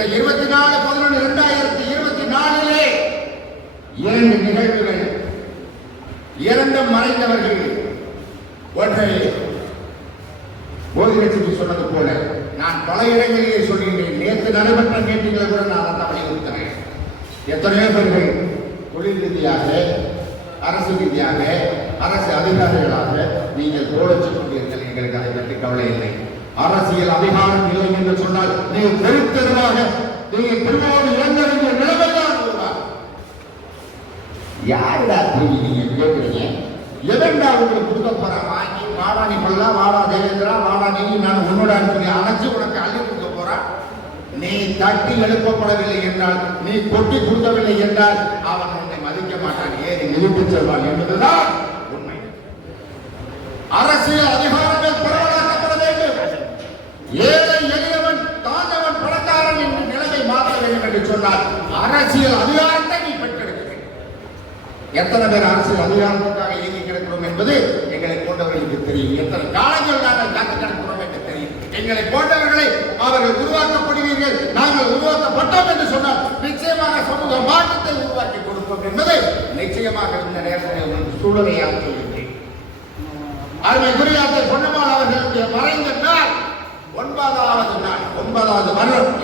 இந்த இருபத்தி நாலு பதினொன்று இரண்டாயிரத்தி இருபத்தி நாலிலே இரண்டு நிகழ்வுகள் இறந்த மறைந்தவர்கள் ஒன்றை போதிலட்சுமி சொன்னது போல நான் பல இடங்களிலே சொல்கின்றேன் நேற்று நடைபெற்ற மீட்டிங்களை கூட நான் அதை வலியுறுத்தினேன் எத்தனையோ பேர்கள் தொழில் ரீதியாக அரசு ரீதியாக அரசு அதிகாரிகளாக நீங்கள் கோலச்சு கொண்டீர்கள் எங்களுக்கு அதை பற்றி கவலை இல்லை. அரசியல் அதிகாரம் இல்லை என்று சொன்னால் நீ தெருத்தெருவாக நீங்கள் திருவோடு இழந்த வேண்டிய நிலைமைதான். யாருடா திரும்பி நீங்க கேட்குறீங்க? எதன்டா உங்களுக்கு கொடுக்க போற? வாங்கி வாடா நீ கொள்ளா வாடா தேவேந்திரா வாடா நீ நான் உன்னோட சொல்லி அணைச்சு உனக்கு அள்ளி கொடுக்க போறான் நீ தட்டி எழுப்பப்படவில்லை என்றால் நீ கொட்டி கொடுக்கவில்லை என்றால் அவன் உன்னை மதிக்க மாட்டான். ஏறி நிரூபி செல்வான் என்பதுதான் உண்மை. அரசியல் அதிகாரங்கள் பரவலாக்கப்பட வேண்டும். ஏழை எளியவன் ராஜவன் பணக்காரன் என்று நிலைமை மாற்ற வேண்டும் என்று சொன்னால் அரசியல் அதிகாரத்தை நீ பெற்றெடுக்க எத்தனை பேர் அரசியல் அதிகாரத்துக்காக இயங்கி கிடக்கிறோம் என்பது எங்களை போன்றவர்களுக்கு தெரியும். எத்தனை காலங்கள் நாங்கள் காத்து கிடக்கிறோம் என்று தெரியும். எங்களை போன்றவர்களை அவர்கள் உருவாக்கப்படுவீர்கள். நாங்கள் உருவாக்கப்பட்டோம் என்று சொன்னால் நிச்சயமாக சமூக மாற்றத்தை உருவாக்கி கொடுப்போம் என்பது நிச்சயமாக இந்த நேரத்தில் ஒரு சூழ்நிலையாக சொல்கிறேன் அருமை குறியாத்தை பொன்னமால் அவர்களுடைய மறைந்த நாள் ஒன்பதாவது நாள். ஒன்பதாவது வருடம்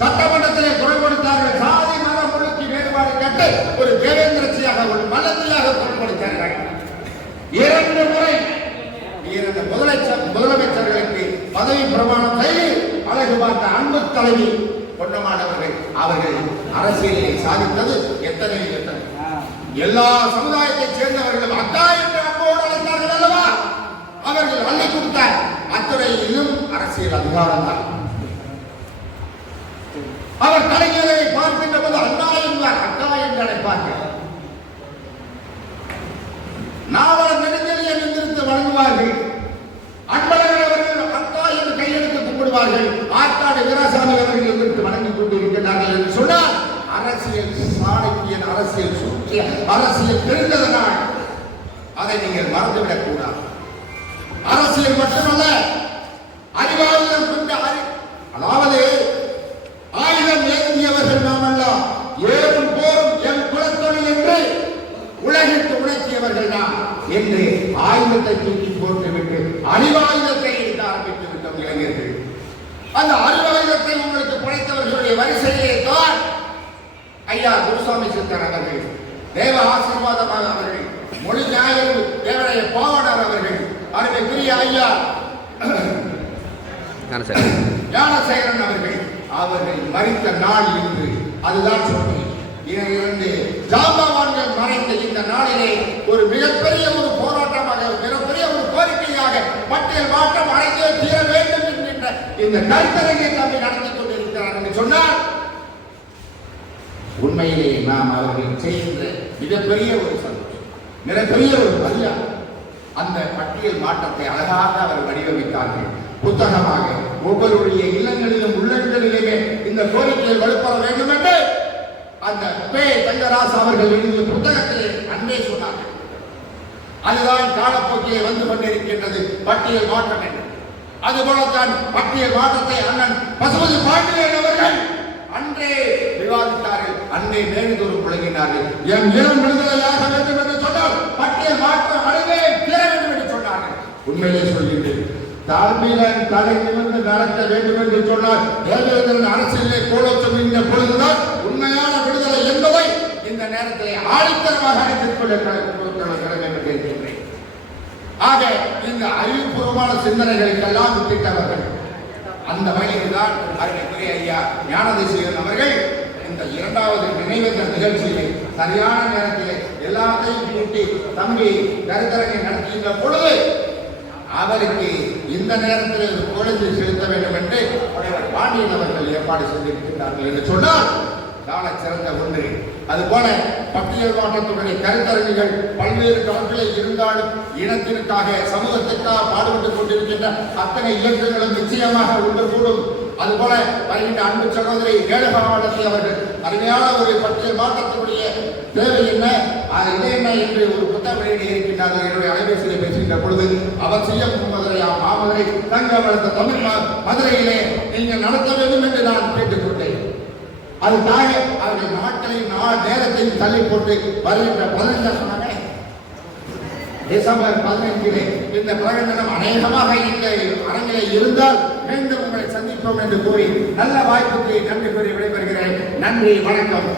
சட்டமன்றத்திலே குரல் கொடுத்தார்கள். சாதி மத முழுக்கி வேறுபாடு கட்டு ஒரு தேவேந்திரச்சியாக ஒரு மலத்தியாக குரல் கொடுத்தார்கள். இரண்டு முறை இரண்டு முதலமைச்சர் முதலமைச்சர்களுக்கு பதவி பிரமாணம் செய்து அழகு பார்த்த அன்பு தலைவி பொன்னம்மாள் அவர்கள் அரசியலை சாதித்தது எத்தனை எத்தனை. எல்லா சமுதாயத்தைச் சேர்ந்தவர்களும் அக்கா என்று அன்போடு அழைத்தார்கள் அல்லவா? அவர்கள் அள்ளி கொடுத்தார். அரசியல் அதிகாரம் தான் அவர் கலைஞரை பார்க்கின்ற போது அண்ணா என்பார் அக்கா என்று அழைப்பார்கள் நாவல் நெடுஞ்செழியன் எந்திரித்து வழங்குவார்கள். அன்பழகர் அவர்கள் அக்கா என்று கையெழுத்து கும்பிடுவார்கள் ஆற்காடு வீராசாமி அவர்கள் எதிர்த்து வணங்கி கொண்டிருக்கிறார்கள் என்று சொன்னால் அரசியல் சாணக்கியன் அரசியல் சூழ்ச்சிய அரசியல் தெரிந்ததனால் அதை நீங்கள் மறந்துவிடக் கூடாது. அரசியல் மட்டுமல்ல அறிவாயுதம் கொண்ட அறி அதாவது ஆயுதம் ஏந்தியவர்கள் நாமெல்லாம் ஏறும் போரும் என் குலத்தொழில் என்று உலகிற்கு உணர்த்தியவர்கள் நாம். என்று ஆயுதத்தை தூக்கி போட்டுவிட்டு அறிவாயுதத்தை எடுத்து ஆரம்பித்து விட்டோம் இளைஞர்கள். அந்த அறிவாயுதத்தை உங்களுக்கு படைத்தவர்களுடைய வரிசையிலே தான் ஐயா குருசாமி சித்தர் அவர்கள் தேவ ஆசீர்வாதமாக அவர்கள் மொழி ஞாயிறு தேவரைய பாவனர் அவர்கள் அருமைக்குரிய ஐயா ஞானசேகரன். ஞானசேகரன் அவர்கள் அவர்கள் மறித்த நாள் இன்று அதுதான் சொன்னேன். இரண்டு ஜாம்பவான்கள் மறைந்த இந்த நாளிலே ஒரு மிகப்பெரிய ஒரு போராட்டமாக மிகப்பெரிய ஒரு கோரிக்கையாக பட்டியல் மாற்றம் அடைந்தே தீர வேண்டும் என்கின்ற இந்த கருத்தரங்கை தம்பி நடத்தி கொண்டிருக்கிறார் என்று சொன்னால் உண்மையிலே நாம் அவர்கள் செய்கின்ற மிகப்பெரிய ஒரு சந்தோஷம் மிகப்பெரிய ஒரு பலியாக அந்த பட்டியல் மாற்றத்தை அழகாக அவர் வடிவமைத்தார்கள். புத்தகமாக. ஒவ்வொருடைய இல்லங்களிலும் உள்ளங்களிலுமே இந்த கோரிக்கையை வலுப்பட வேண்டும் என்று அந்த பே தங்கராசு அவர்கள் எழுதிய புத்தகத்திலே அன்பே சொன்னார்கள். அதுதான் காலப்போக்கிலே வந்து கொண்டிருக்கின்றது பட்டியல் மாற்றம் என்று. அதுபோலத்தான் பட்டியல் மாற்றத்தை அண்ணன் பசுபதி பாண்டியன் அவர்கள் அன்றே விவாதித்தார்கள். அன்றே மேலுதோறும் புழங்கினார்கள் என் இளம் விடுதலையாக வேண்டும் என்று சொன்னால் பட்டியல் மாற்றம் அடைவே தீர வேண்டும் என்று சொன்னார்கள் உண்மையிலே சொல்கின்றேன் தாழ்மையில தலை நிமிர்ந்து நடக்க வேண்டும் என்று சொன்னால் தேவேந்திரன் அரசியலே கோலோச்சம் இந்த பொழுதுதான் உண்மையான விடுதலை என்பதை இந்த நேரத்தில் ஆணித்தரமாக அழைத்துக் என்று கேட்கின்றேன். ஆக இந்த அறிவுபூர்வமான சிந்தனைகளுக்கெல்லாம் வித்திட்டவர்கள் அந்த வகையில் தான் அருமைக்குரிய ஐயா ஞானதேசியன் அவர்கள் இந்த இரண்டாவது நினைவேந்தல் நிகழ்ச்சியிலே சரியான நேரத்திலே எல்லாத்தையும் கூட்டி தம்பி கருத்தரங்கை நடத்துகின்ற பொழுது அவருக்கு இந்த நேரத்தில் ஒரு குழந்தை செலுத்த வேண்டும் என்று பாண்டியன் அவர்கள் ஏற்பாடு செய்திருக்கிறார்கள் என்று சொன்னால் கால சிறந்த ஒன்று. அதுபோல பட்டியல் மாற்றத்துடைய கருத்தரங்குகள் பல்வேறு களங்களில் இருந்தாலும் இனத்திற்காக சமூகத்திற்காக பாடுபட்டுக் கொண்டிருக்கின்ற அத்தனை இயக்கங்களும் நிச்சயமாக ஒன்று கூடும் அதுபோல வருகின்ற அன்பு சகோதரி மாவட்டத்தில் அவர்கள் அருமையான ஒரு பட்டியல் மாற்றத்தினுடைய தேவை என்ன? அது இது என்று ஒரு புத்தகம் வெளியிட இருக்கின்றார்கள் என்னுடைய அலைபேசியில் பேசுகின்ற பொழுது அவர் செய்யும் மதுரையா மாமதுரை தங்க வளர்த்த தமிழ் மதுரையிலே நீங்கள் நடத்த வேண்டும் என்று நான் கேட்டுக்கொண்டேன். அதுக்காக அவர்கள் நாட்களையும் நாள் நேரத்தையும் தள்ளி போட்டு வருகின்ற பதினஞ்சு சொன்னாங்க டிசம்பர் பதினைந்திலே இந்த பிரகடனம் அநேகமாக இந்த அரங்கிலே இருந்தால் மீண்டும் உங்களை சந்திப்போம் என்று கூறி நல்ல வாய்ப்புக்கு நன்றி கூறி விடைபெறுகிறேன். நன்றி வணக்கம்.